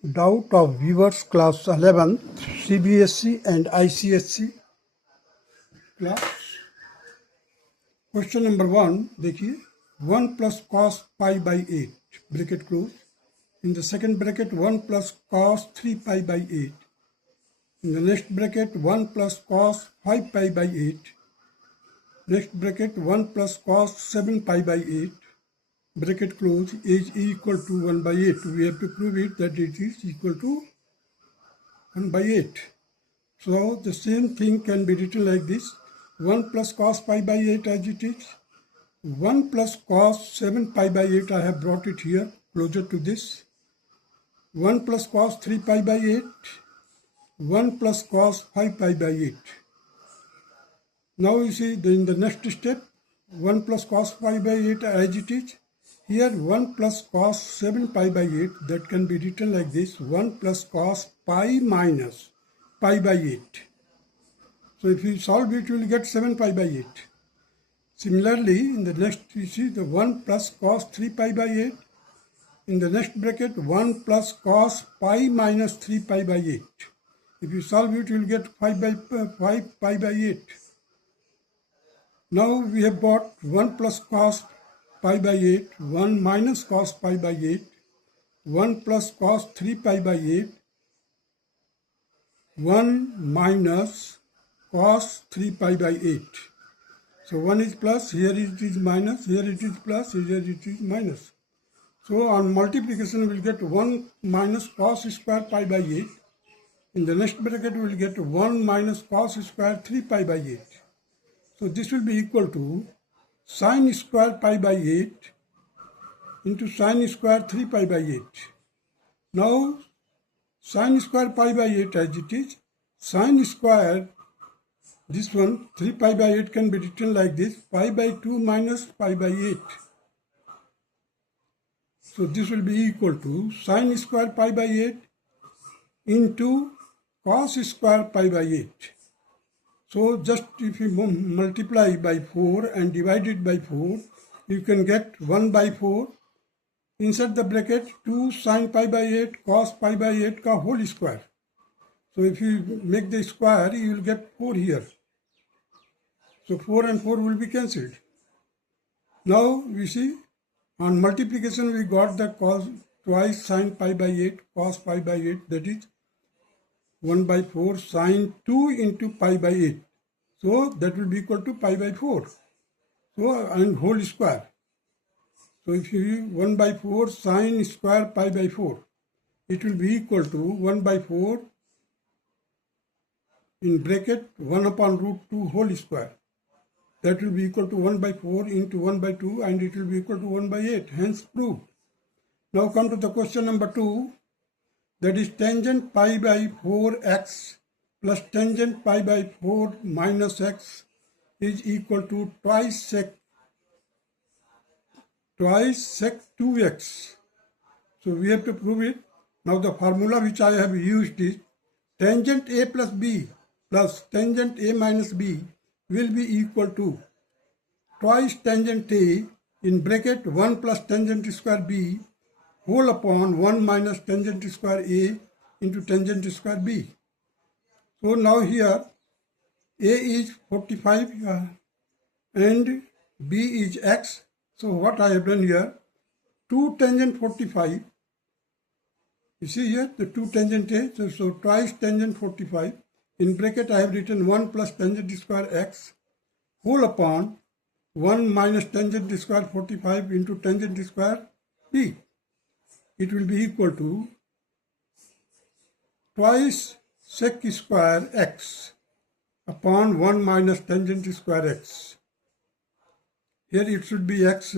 Doubt of viewers class 11th CBSE and ICSE class. Question number 1 देखिए 1 plus cos pi by 8 bracket close. In the second bracket 1 plus cos 3 pi by 8. In the next bracket 1 plus cos 5 pi by 8. Next bracket 1 plus cos 7 pi by 8. Bracket close is equal to 1 by 8. We have to prove it that it is equal to 1 by 8. So the same thing can be written like this. 1 plus cos pi by 8 as it is. 1 plus cos 7 pi by 8, I have brought it here closer to this. 1 plus cos 3 pi by 8. 1 plus cos 5 pi by 8. Now you see in the next step 1 plus cos pi by 8 as it is. Here 1 plus cos 7 pi by 8, that can be written like this. 1 plus cos pi minus pi by 8. So if you solve it, you will get 7 pi by 8. Similarly, in the next you see the 1 plus cos 3 pi by 8. In the next bracket 1 plus cos pi minus 3 pi by 8. If you solve it, you will get 5 pi by 8. Now we have got 1 plus cos pi by 8, 1 minus cos pi by 8, 1 plus cos 3 pi by 8, 1 minus cos 3 pi by 8. So 1 is plus, here it is minus, here it is plus, here it is minus. So on multiplication we will get 1 minus cos square pi by 8. In the next bracket we will get 1 minus cos square 3 pi by 8. So this will be equal to sin square pi by 8 into sin square 3 pi by 8. Now sin square pi by 8 as it is, sin square, this one 3 pi by 8 can be written like this, pi by 2 minus pi by 8. So this will be equal to sin square pi by 8 into cos square pi by 8. So just if you multiply by 4 and divide it by 4, you can get 1 by 4. Inside the bracket 2 sin pi by 8 cos pi by 8 ka whole square. So if you make the square, you will get 4 here. So 4 and 4 will be cancelled. Now we see on multiplication we got the cos twice sin pi by 8 cos pi by 8, that is 1 by 4 sin 2 into pi by 8. So that will be equal to pi by 4. So and whole square. So if you 1 by 4 sin square pi by 4, it will be equal to 1 by 4 in bracket 1 upon root 2 whole square. That will be equal to 1 by 4 into 1 by 2 and it will be equal to 1 by 8. Hence proved. Now come to the question number 2. That is tangent pi by 4x plus tangent pi by 4 minus x is equal to twice sec 2x. So we have to prove it. Now the formula which I have used is tangent a plus b plus tangent a minus b will be equal to twice tangent a in bracket 1 plus tangent square b whole upon 1 minus tangent square a into tangent square b. So now here a is 45 and b is x. So what I have done here, 2 tangent 45, you see here the 2 tangent a, so twice tangent 45, in bracket I have written 1 plus tangent square x whole upon 1 minus tangent square 45 into tangent square b. It will be equal to twice sec square x upon 1 minus tangent square x. Here it should be x.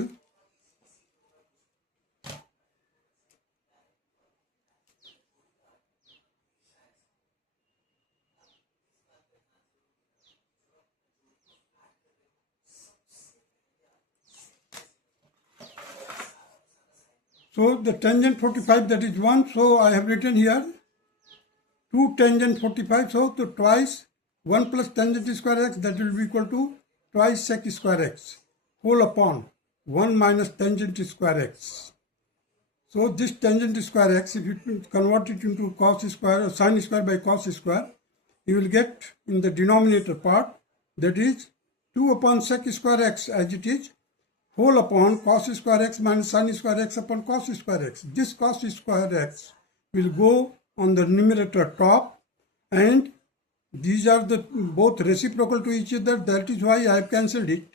So the tangent 45, that is 1. So I have written here 2 tangent 45. So to twice 1 plus tangent square x, that will be equal to twice sec square x whole upon 1 minus tangent square x. So this tangent square x, if you convert it into cos square or sin square by cos square, you will get in the denominator part, that is 2 upon sec square x as it is, whole upon cos square x minus sin square x upon cos square x. This cos square x will go on the numerator top, and these are the both reciprocal to each other. That is why I have cancelled it,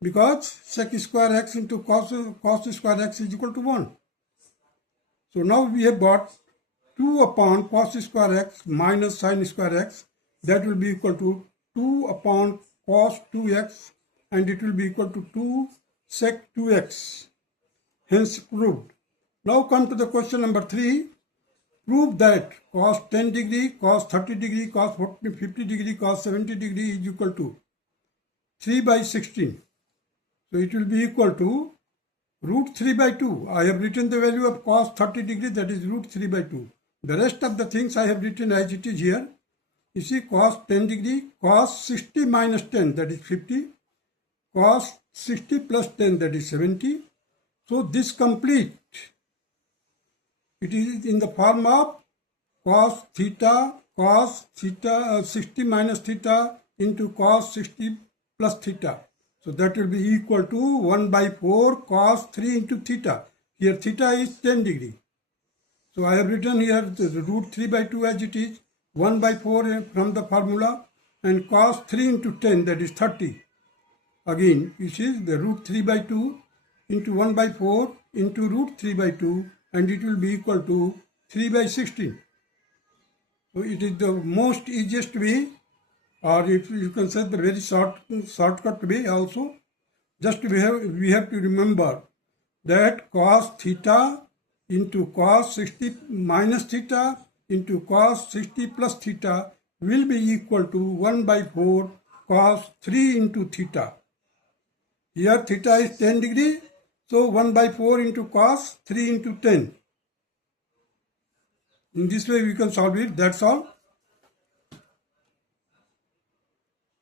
because sec square x into cos square x is equal to 1. So now we have got 2 upon cos square x minus sin square x. That will be equal to 2 upon cos 2x, and it will be equal to 2 sec 2x. Hence proved. Now come to the question number 3. Prove that cos 10 degree, cos 30 degree, cos 50 degree, cos 70 degree is equal to 3 by 16. So it will be equal to root 3 by 2. I have written the value of cos 30 degree, that is root 3 by 2. The rest of the things I have written as it is here. You see, cos 10 degree, cos 60 minus 10, that is 50. Cos 60 plus 10, that is 70. So this complete. It is in the form of cos 60 minus theta into cos 60 plus theta. So that will be equal to 1 by 4 cos 3 into theta. Here theta is 10 degree. So I have written here the root 3 by 2 as it is, 1 by 4 from the formula, and cos 3 into 10, that is 30. Again, this is the root 3 by 2 into 1 by 4 into root 3 by 2, and it will be equal to 3 by 16. So it is the most easiest way, or if you can say the very shortcut way also. Just we have to remember that cos theta into cos 60 minus theta into cos 60 plus theta will be equal to 1 by 4 cos 3 into theta. Here theta is 10 degree, so 1 by 4 into cos 3 into 10. In this way we can solve it, that's all.